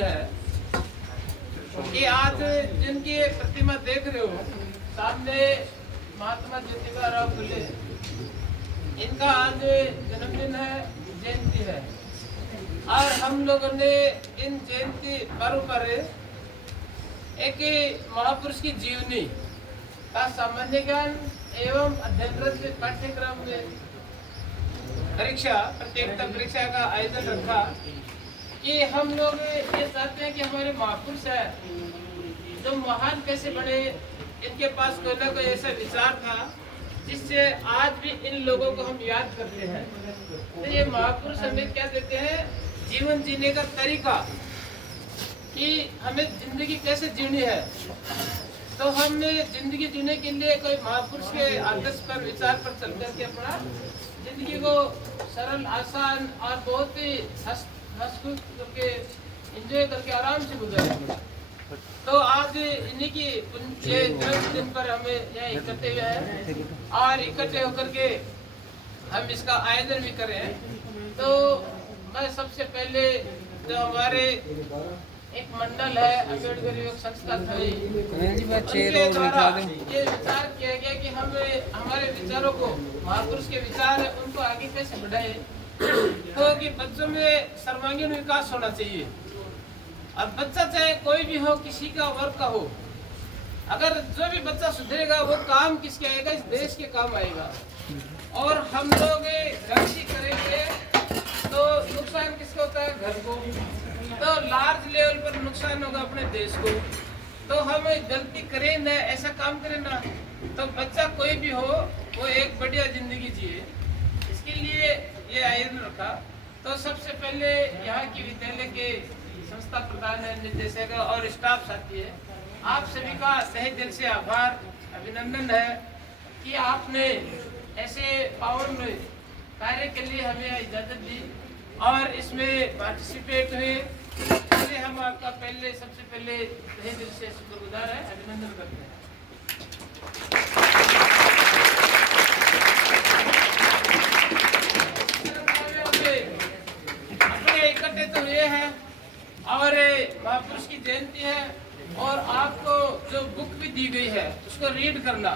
दिन है कि आज जिनकी प्रतिमा देख रहे हो सामने, महात्मा ज्योतिबा फुले, इनका आज जन्मदिन है, जयंती है। और हम लोगों ने इन जयंती पर्व पर एक महापुरुष की जीवनी का सामान्य ज्ञान एवं अध्ययनरत पाठ्यक्रम में परीक्षा, प्रतियोगिता परीक्षा का आयोजन रखा कि हम लोग ये चाहते हैं कि हमारे महापुरुष है जो महान कैसे बने, इनके पास कोई ना कोई ऐसा विचार था जिससे आज भी इन लोगों को हम याद करते हैं। तो ये महापुरुष हमें क्या देते हैं, जीवन जीने का तरीका कि हमें जिंदगी कैसे जीनी है। तो हमने जिंदगी जीने के लिए कोई महापुरुष के आदर्श पर, विचार पर चल करके अपना जिंदगी को सरल, आसान और बहुत ही हंस-खुश करके, एंजॉय करके आराम से गुजारे। तो आज इन्हीं की जन्मदिन पर हमें यहाँ इकट्ठे हुए हैं और इकट्ठे होकर के हम इसका आयोजन भी करें। तो मैं सबसे पहले जो हमारे एक मंडल है, अम्बेडकर युवक संस्था थी, उनके द्वारा ये विचार किया गया कि हम हमारे विचारों को, महापुरुष के विचार है उनको आगे कैसे बढ़ाए, तो कि बच्चों में सर्वांगीण विकास होना चाहिए। और बच्चा चाहे कोई भी हो, किसी का वर्ग का हो, अगर जो भी बच्चा सुधरेगा वो काम किसके आएगा, इस देश के काम आएगा। और हम लोग गलती करेंगे तो नुकसान किसको होता है, घर को। तो लार्ज लेवल पर नुकसान होगा अपने देश को। तो हम गलती करें ना, ऐसा काम करें ना, तो बच्चा कोई भी हो वो एक बढ़िया जिंदगी जिए। इसके लिए ये आयोजन रखा। तो सबसे पहले यहाँ की विद्यालय के संस्था प्रधान है, निर्देशक और स्टाफ साथी है, आप सभी का तहे दिल से आभार, अभिनंदन है कि आपने ऐसे पावन कार्य के लिए हमें इजाजत दी और इसमें पार्टिसिपेट हुए। इसलिए हम आपका सबसे पहले तहे दिल से शुक्रगुजार है, अभिनंदन करते हैं। अपने इकट्ठे तो हुए हैं और महापुरुष की जयंती है और आपको जो बुक भी दी गई है उसको रीड करना,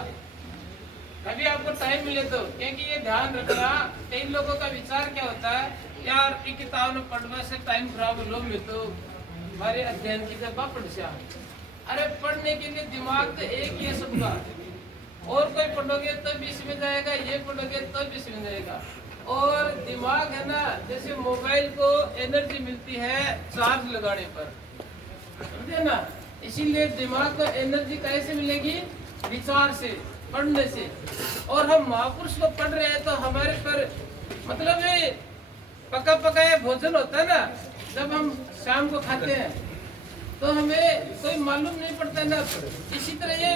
कभी आपको टाइम मिले तो, क्योंकि ये ध्यान रखना कई लोगों का विचार क्या होता है, यार ये किताब में पढ़ने से टाइम खराब हो, में तो हमारे अध्ययन की जब पढ़ से। अरे पढ़ने के लिए दिमाग तो एक ही है सबका, और कोई पढ़ोगे तब भी समझ जाएगा, ये पढ़ोगे तब भी समझ जाएगा। और दिमाग है ना, जैसे मोबाइल को एनर्जी मिलती है चार्ज लगाने पर, समझे ना। इसीलिए दिमाग को एनर्जी कैसे मिलेगी, विचार से, पढ़ने से। और हम महापुरुष को पढ़ रहे हैं तो हमारे पर मतलब पका पकाया भोजन होता है ना, जब हम शाम को खाते हैं तो हमें कोई मालूम नहीं पड़ता ना। इसी तरह ये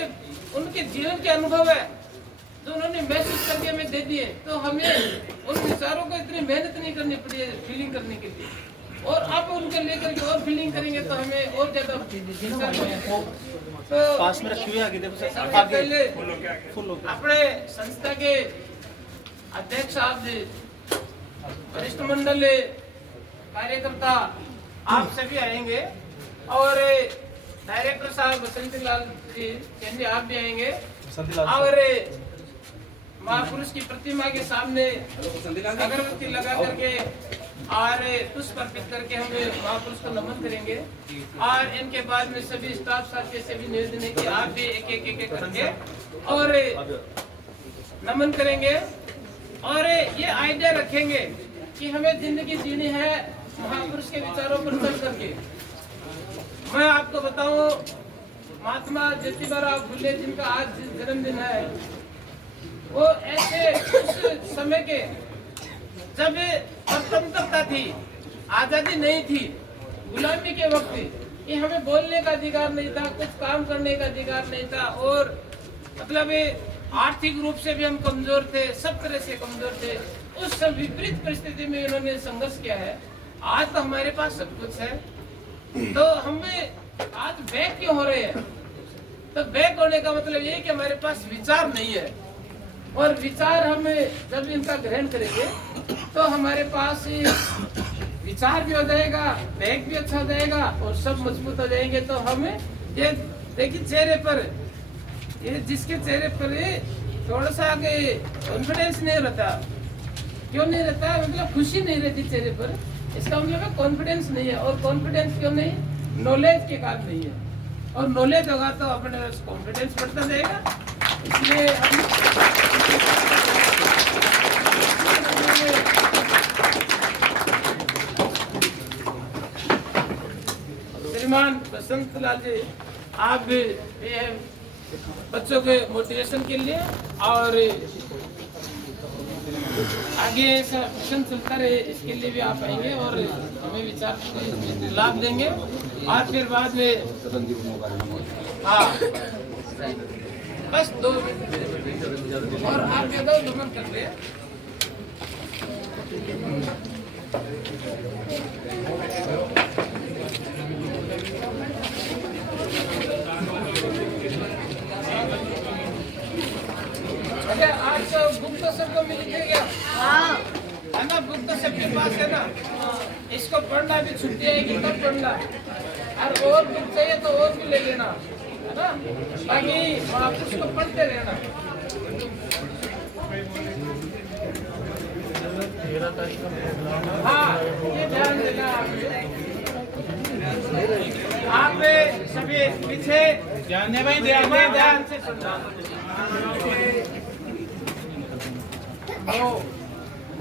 उनके जीवन के अनुभव है जो उन्होंने महसूस करके हमें दे दिए। तो हमें उन विचारों को इतनी मेहनत नहीं करनी पड़ी है फीलिंग करने के लिए, और आप उनके लेकर के और फीलिंग करेंगे तो हमें और ज्यादा। तो पास में रखी हुई आगे पहले अपने संस्था के अध्यक्ष साहब जी, वरिष्ठ मंडल कार्यकर्ता आप सभी आएंगे और डायरेक्टर साहब बसंती लाल जी, आप भी आएंगे और महापुरुष की प्रतिमा के सामने अगरबत्ती लगा करके और पुष्प अर्पित करके हम महापुरुष को नमन करेंगे। और इनके बाद में सभी स्टाफ साथी से भी निवेदन है कि आप भी एक एक करके और नमन करेंगे और ये आइडिया रखेंगे कि हमें जिंदगी जीनी है महापुरुष के विचारों पर चल करके। मैं आपको बताऊं, महात्मा ज्योतिबा फुले जिनका आज जन्मदिन है, वो ऐसे उस समय के जब स्वतंत्रता थी, आजादी नहीं थी, गुलामी के वक्त कि हमें बोलने का अधिकार नहीं था, कुछ काम करने का अधिकार नहीं था, और मतलब आर्थिक रूप से भी हम कमजोर थे, सब तरह से कमजोर थे। उस विपरीत परिस्थिति में इन्होंने संघर्ष किया है। आज तो हमारे पास सब कुछ है, तो हमें आज बैक क्यों हो रहे हैं? तो बैक होने का मतलब ये कि हमारे पास विचार नहीं है, और विचार हम जब इनका ग्रहण करेंगे तो हमारे पास विचार भी हो जाएगा, बैग भी अच्छा हो जाएगा और सब मजबूत हो जाएंगे। तो हमें ये देखिए चेहरे पर, ये जिसके चेहरे पर थोड़ा सा कॉन्फिडेंस नहीं रहता, क्यों नहीं रहता, मतलब खुशी नहीं रहती चेहरे पर, इसका मतलब है कॉन्फिडेंस नहीं है। और कॉन्फिडेंस क्यों नहीं, नॉलेज के कारण नहीं है। और नॉलेज होगा तो अपने कॉन्फिडेंस बढ़ता जाएगा। इसलिए श्रीमान बसंत लाल जी, आप भी ये बच्चों के मोटिवेशन के लिए और आगे ऐसा मिशन चलता रहे इसके लिए भी आप आएंगे और हमें विचार को लाभ देंगे। और फिर बाद में हाँ बस 2 और आप ज्यादा नमन कर रहे हैं। अच्छा आज बुक तो सबको मिल गया, हाँ है ना, बुक तो सबके पास है ना। इसको पढ़ना भी छुट्टी आएगी तब पढ़ना, और बुक चाहिए तो और भी ले लेना, है ना। बाकी आप उसको पढ़ते रहना। हाँ ये ध्यान देना आप सभी पीछे ध्यान से सुनना।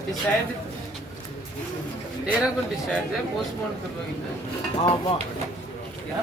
डिसाइड 13 को डिसाइड है, पोस्टपोन करवाएंगे। हाँ वाह।